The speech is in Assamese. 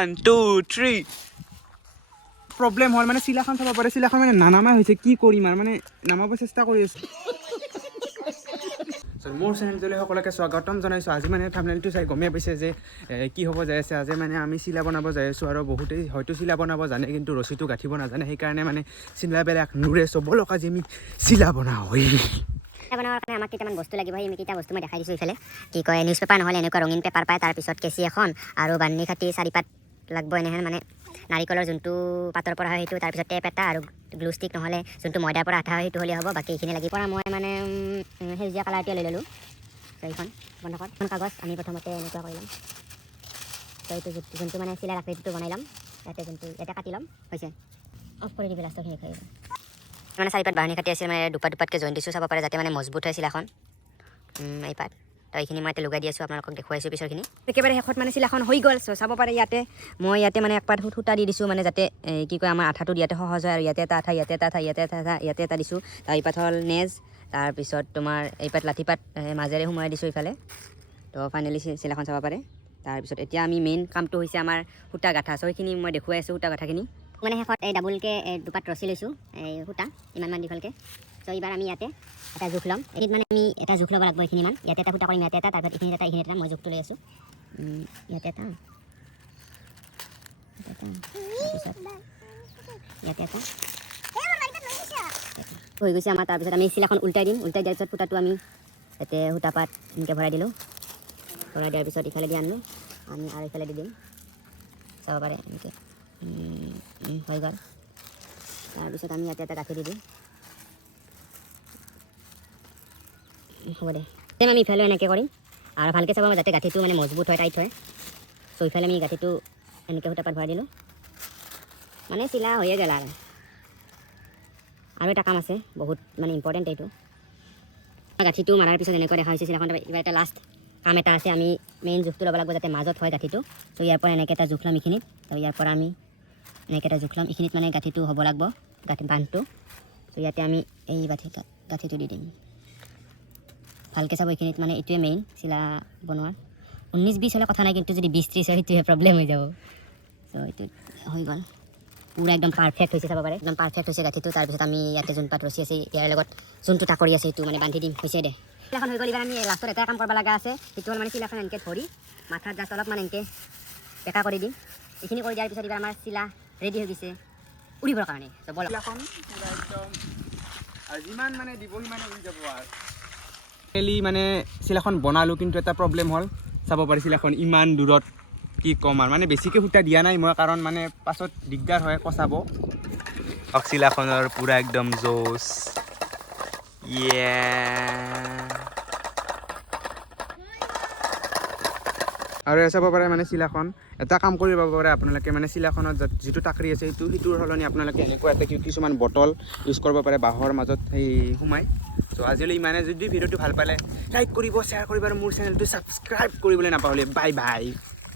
1 2 3 প্ৰবলেম হ'ল মানে চিলাখন চাব পাৰে চিলাখন মানে নানামা হৈছে কি কৰিম আৰু মানে নামাব চেষ্টা কৰি আছো মোৰ চেনেলটোলৈ সকলোকে স্বাগতম জনাইছোঁ আজি মানে থাম্বনেইলটো চাই গমেই পাইছে যে কি হ'ব যাই আছে আজি মানে আমি চিলা বনাব যাই আছোঁ আৰু বহুতেই হয়তো চিলা বনাব জানে কিন্তু ৰছীটো গাঁঠিব নাজানে সেইকাৰণে মানে চিলাবিলাক নুৰে চবলক আজি আমি চিলা বনাওঁ বনাবৰ কাৰণে আমাক কেইটামান বস্তু লাগিব সেই কেইটা বস্তু মই দেখাই দিছোঁ এইফালে কি কয় নিউজ পেপাৰ নহ'লে এনেকুৱা ৰঙীন পেপাৰ পায় তাৰপিছত কেঁচি এখন আৰু বান্ধি কাটি 4 পাত লাগব এনেহেন মানে নাৰিকলৰ যোনটো পাতৰ পৰা হয় সেইটো তাৰপিছত টেপ এটা আৰু গ্লু ষ্টিক নহ'লে যোনটো ময়দাৰ পৰা আঠা হয় সেইটো হ'লে হ'ব বাকী এইখিনি লাগিব পৰা মই মানে সেউজীয়া কালাৰটোৱে লৈ ল'লোঁ তো এইখন বন্ধকত এখন কাগজ আমি প্ৰথমতে এনেকুৱা কৰি ল'ম তো এইটো যোনটো মানে চিলাৰ আকৃতিটো বনাই ল'ম ইয়াতে কাটি ল'ম হৈছে অফ কৰি দিবি লাষ্টৰখিনি খাই মানে 4 পাত বাঢ়নি কাটি আছিল মানে দুপাতকৈ জইন দিছোঁ চাব পাৰে যাতে মানে মজবুত হয় চিলাখন এই পাত তো এইখিনি মই লগাই দি আছোঁ আপোনালোকক দেখুৱাইছোঁ পিছৰখিনি একেবাৰে শেষত মানে চিলাখন হৈ গ'ল চাব পাৰে মই ইয়াতে মানে এক পাত সূতা দি দিছোঁ মানে যাতে কি কয় আমাৰ আঠাটো দিয়াতে সহজ হয় আৰু ইয়াতে এটা আঠা ইয়াতে এটা আঠা ইয়াতে এটা দিছোঁ তাৰ এই পাত হ'ল নেজ তাৰপিছত তোমাৰ এই পাত লাঠি পাত মাজেৰে সোমাই দিছোঁ এইফালে তো ফাইনেলি চিলাখন চাব পাৰে তাৰপিছত এতিয়া আমি মেইন কামটো হৈছে আমাৰ সূতা গাঁঠা চ' সেইখিনি মই দেখুৱাই আছোঁ সূতা গাঁঠাখিনি মানে শেষত এই ডাবুলকৈ দুপাত ৰচি লৈছোঁ এই সূতা ইমানমান দীঘলকৈ চ' এইবাৰ আমি ইয়াতে এটা জোখ ল'ম এইখিনিত মানে আমি এটা জোখ ল'ব লাগিব এইখিনিমান ইয়াতে এটা সূতা কৰিম ইয়াতে এটা তাৰপিছত এইখিনিত এটা মই জোখটো লৈ আছোঁ ইয়াতে এটা তাৰপিছত ইয়াতে এটা হৈ গৈছে আমাৰ তাৰপিছত আমি চিলাখন উল্টাই দিম উল্টাই দিয়াৰ পিছত সূতাটো আমি ইয়াতে সূতা পাত এনেকৈ ভৰাই দিলোঁ ভৰাই দিয়াৰ পিছত ইফালে দি আনিলোঁ আমি আৰু ইফালে দি দিম চাব পাৰে এনেকৈ হৈ গ'ল তাৰপিছত আমি ইয়াতে এটা গাঁঠি দি দিম হ'ব দে আমি ইফালে এনেকৈ কৰিম আৰু ভালকৈ চাব যাতে গাঁঠিটো মানে মজবুত হয় টাইট হয় চ' ইফালে আমি গাঁঠিটো এনেকৈ সূতা পাত ভৰাই দিলোঁ মানে চিলা হৈয়ে গ'ল আৰু এটা কাম আছে বহুত মানে ইম্পৰ্টেণ্ট এইটো গাঁঠিটো মাৰাৰ পিছত এনেকুৱা দেখা হৈছে চিলাখন এইবাৰ এটা লাষ্ট কাম এটা আছে আমি মেইন জোখটো ল'ব লাগিব যাতে মাজত হয় গাঁঠিটো ত' ইয়াৰ পৰা এনেকৈ এটা জোখ ল'ম এইখিনিত ত' ইয়াৰ পৰা আমি এনেকৈ এটা জোখ ল'ম এইখিনিত মানে গাঁঠিটো হ'ব লাগিব বান্ধটো ত' ইয়াতে আমি এই গাঁঠিটো দি দিম ভালকৈ চাব এইখিনিত মানে এইটোৱে মেইন চিলা বনোৱাৰ 19-20 হ'লে কথা নাই কিন্তু যদি 20-30 হয় সেইটোৱে প্ৰব্লেম হৈ যাব চ' এইটো হৈ গ'ল পুৰা একদম পাৰফেক্ট হৈছে চাব পাৰে একদম পাৰফেক্ট হৈছে গাঁঠিটো তাৰপিছত আমি ইয়াতে যোন পাত ৰচি আছে ইয়াৰ লগত যোনটো টাকৰি আছে সেইটো মানে বান্ধি দিম হৈছে দে চিলাখন হৈ গ'ল এইবাৰ আমি লাষ্টত এটা কাম কৰিব লগা আছে সেইটো হ'ল মানে চিলাখন এনেকৈ ধৰি মাথাত জাষ্ট অলপমান এনেকৈ বেকা কৰি দিম এইখিনি কৰি দিয়াৰ পিছত এইবাৰ আমাৰ চিলা ৰেডি হৈ গৈছে উৰিবৰ কাৰণে চিলাখন একদম আৰু যিমান মানে দিব সিমানে উৰি যাব আৰু মানে চিলাখন বনালোঁ কিন্তু এটা প্ৰব্লেম হ'ল চাব পাৰি চিলাখন ইমান দূৰত কি ক'ম আৰু মানে বেছিকৈ সূতা দিয়া নাই মই কাৰণ মানে পাছত দিগদাৰ হয় কচাব চিলাখনৰ পূৰা একদম জোচ আৰু চাব পাৰে মানে চিলাখন এটা কাম কৰিব পাৰে আপোনালোকে মানে চিলাখনত যিটো টাকৰি আছে সেইটোৰ সলনি আপোনালোকে এনেকুৱা এটা কিছুমান বটল ইউজ কৰিব পাৰে বাঁহৰ মাজত সেই সোমাই চ' আজিলৈ ইমানে যদি ভিডিঅ'টো ভাল পালে লাইক কৰিব শ্বেয়াৰ কৰিব আৰু মোৰ চেনেলটো ছাবস্ক্ৰাইব কৰিবলৈ নাপাহৰিলে বাই বাই